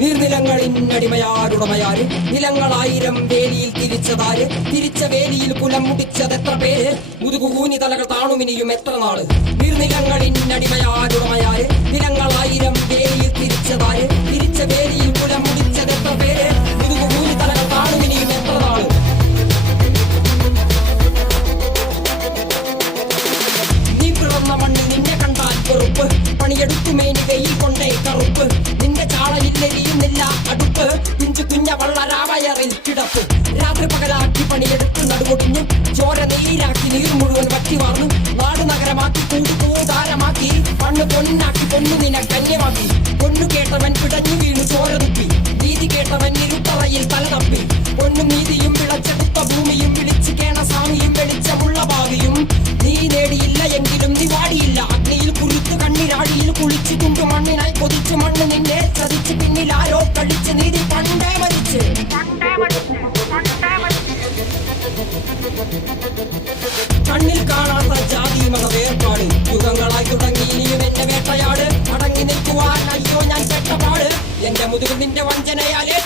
നീർനിലങ്ങളിന്നടിമയാരുടമയാര് നിലങ്ങളായിരം വേലിയിൽ തിരിച്ചതാര്? തിരിച്ച വേലിയിൽ കുലം മുടിച്ചതെത്ര പേര്? മുതുകുകൂനി തലകൾ താണുമിനിയും എത്ര നാൾ? നീർനിലങ്ങളിന്നടിമയാരുടമയാര് നിലങ്ങളായിരം വേലിയിൽ തിരിച്ചതാര്? തിരിച്ച വേലിയിൽ കുലം മുടിച്ചതെത്ര പേര്? മുതുകുകൂനി തലകൾ താണുമിനിയും എത്ര നാൾ? നീ പിറന്ന മണ്ണിൽ നിന്നെ കണ്ടാൽ വെറുപ്പ്. പണിയെടുത്തു കയ്യിൽ കൊണ്ടേ കറുപ്പ്. വള്ളരാവയറിൽ കിടപ്പ് രാത്രി പകലാക്കി പണിയെടുത്ത് നടുകൊടിഞ്ഞു ചോര നീരാക്കി നീർ മുഴുവൻ വറ്റി വാർന്നു. നാട് നഗരമാക്കി കൂടി കൂതാരമാക്കി മണ്ണ് പൊന്നാക്കി പൊന്നു നിന കന്യമാക്കി പൊന്നു കേട്ടവൻ പിടഞ്ഞു വീണു ചോര തുപ്പി. നീതി കേട്ടവൻ ഇരുട്ടറയിൽ തല തപ്പി. പൊന്നും നീതിയും വിളച്ചെടുത്ത ഭൂമിയും വിളിച്ചു കേണ സ്വാമിയും വെളിച്ചമുള്ള ഭാവിയും നീ നേടിയില്ല എങ്കിലും നീ വാടിയില്ല. അഗ്നിയിൽ കുളിത്ത് കണ്ണിരാഴിയിൽ കുളിച്ചു കൊണ്ടു മണ്ണിനായി കൊതിച്ചു മണ്ണ് നിന്നെ ചതിച്ചു പിന്നിൽ ആരോ കളിച്ച് നീതി പണ്ടേ മരിച്ച്. കണ്ണിൽ കാണാത്ത ജാതി മത വേർപാട് യുഗങ്ങളായി തുടങ്ങി ഇനിയും എന്റെ വേട്ടയാട്. അടങ്ങി നിൽക്കുവാൻ അയ്യോ ഞാൻ പെട്ടപാട് എന്റെ മുതുകിൽ നിന്റെ വഞ്ചനയാലേ